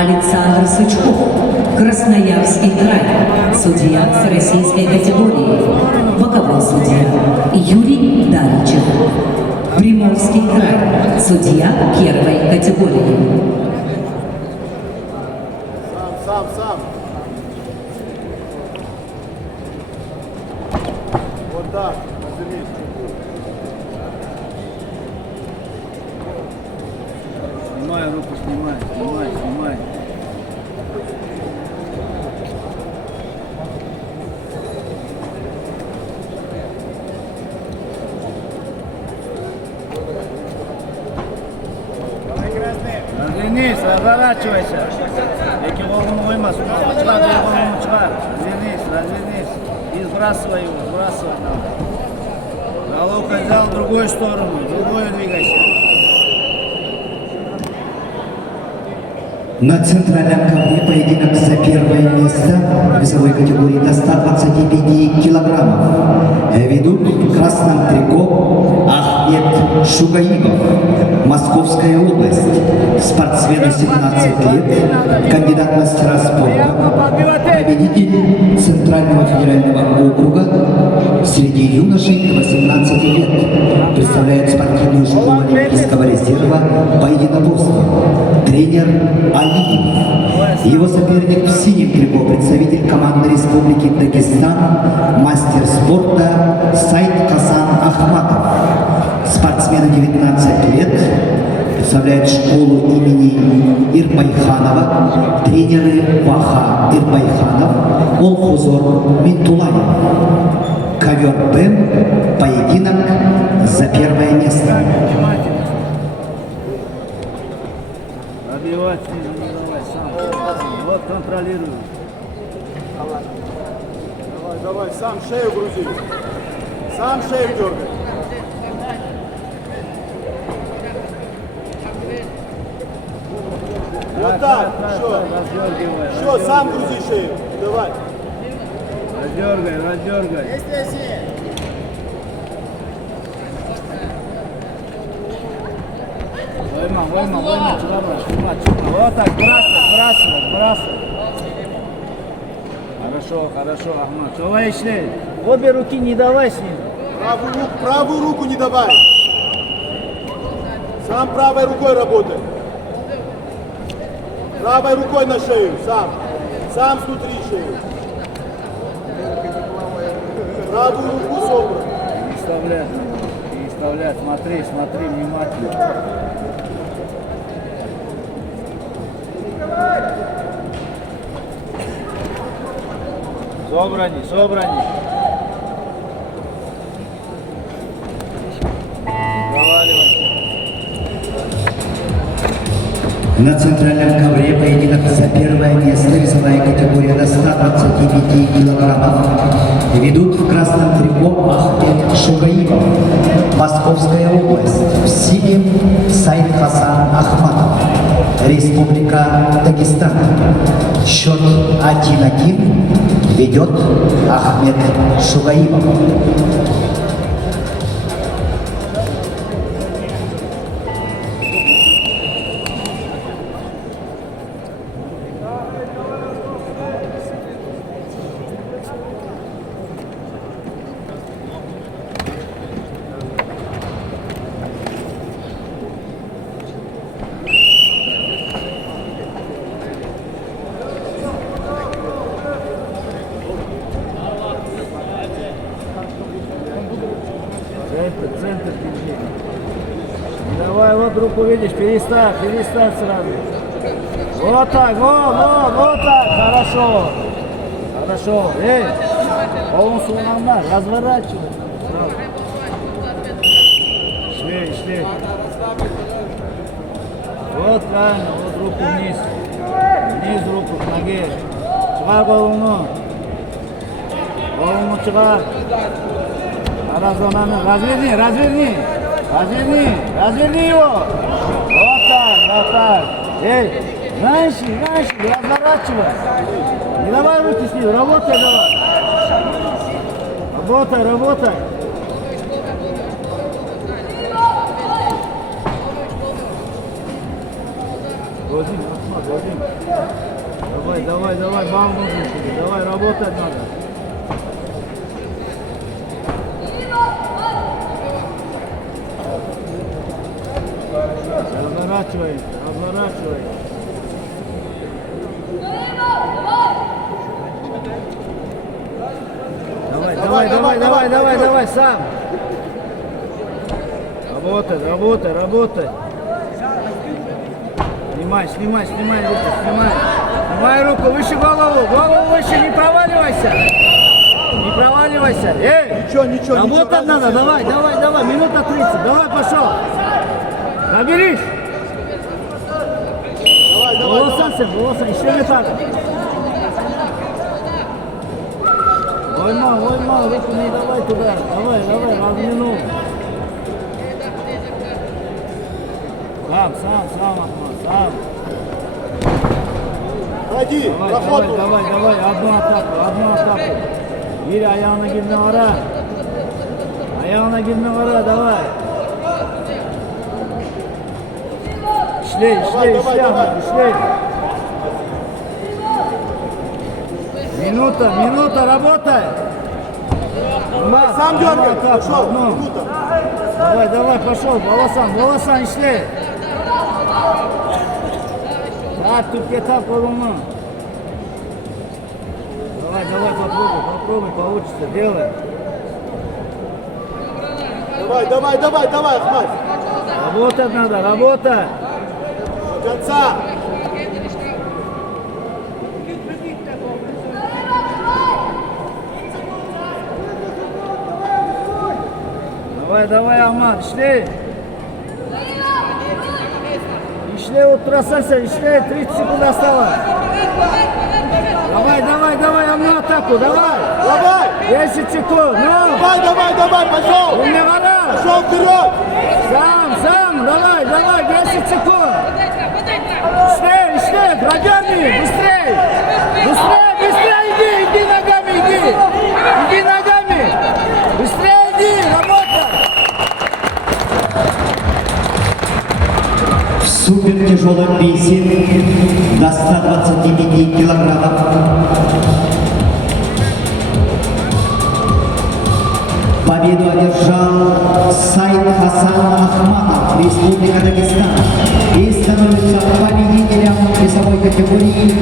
Александр Сычков, Красноярский край, судья с российской категории, боковой судья Юрий Даричев, Приморский край, судья первой категории. Сам. Вот так, развернись. Снимай руку, снимай. Развернись, разворачивайся. Эти голову войма, голову чувак. Развернись. И сбрасывай его, надо. Головку взял в другую сторону, другую двигайся. На центральном ковре поединок за первое место в весовой категории до 125 килограммов. Ведут в красном трико Ахмед Шугаибов, Московская область. Спортсмену 17 лет, кандидат в мастера спорта, победитель Центрального федерального округа среди юношей до 18 лет. Представляет спортивную школу Олимпийского резерва по единоборству. Тренер Алиев. Его соперник в синем трико, представитель команды Республики Дагестан, мастер спорта Сайд Хасан Ахматов. Спортсмену 19 лет, представляет школу имени Ирбайханова, тренеры Ваха Ирбайханов, Олхузор Минтулаев. Ковер Б, поединок за первое место. Пробивать не давай, сам. Вот контролируй. Давай, сам шею грузи. Сам шею дергай. Вот так, еще сам грузи шею. Давай. Раздергай. Войма, чума. Вот так, сбрасывай. Хорошо, Ахмат. Давай, шли. Обе руки не давай с ним. Правую руку не давай. Сам правой рукой работай. Правой рукой на шею, сам снутри шею. Правую руку собран. Не вставлять. Смотри внимательно. Собрани. На центральном ковре поединок за первое место, весовая категория до 125 килограммов. Ведут в красном трико Ахмед Шугаибов, Московская область. В синем Сайд Хасан Ахматов, Республика Дагестан. Счет 1-1 ведет Ахмед Шугаибов. Центр держи. Давай, вот руку видишь, переставь сразу. Вот так, вот так, хорошо. Эй, он сунамна, разворачивай. Шли. Вот правильно, вот руку вниз руку к ноге. Чыгар головну чыгар. Разверни его. Вот так. Эй, раньше, разворачивай. Не давай руки с ним, работай давай. Работай. Годин, Ахмат, годин. Давай, бал нужен тебе. Давай, работать надо. Разворачивай. Давай, сам. Работай. Снимай руку, Снимай руку, выше голову выше, не проваливайся. Эй, Ничего. работать надо, давай, минута 30, давай, пошел. Наберись. Волосан, еще не так. Воймал, руку не давай туда. Давай, разминул. Сам, Ахмат. Ходи, проход. Давай, одну атаку. Gir ayağına girme ara. Давай. İşle, Ahmet, işle. Минута, работай. Сам дергай, пошел, Одну. минута. Давай, пошел, волосан, işle. Так, тут так колону. Давай, попробуй, получится, делай. Давай, Ахмат. Работать надо, работай. До конца. Давай, Ахмат, işle. İşle, oturasana, işle, 30 секунд осталось. Давай, одну атаку, давай. 10 секунд, ну. Давай, пошел. Не гора. Пошел вперед. Сам, давай, 10 секунд. Işle, продерни, быстрей, иди ногами, быстрее иди, работай. В супертяжелом весе до 125 килограммов победу одержал Сайд Хасан Ахматов, Республика Дагестан, и становится победителем весовой категории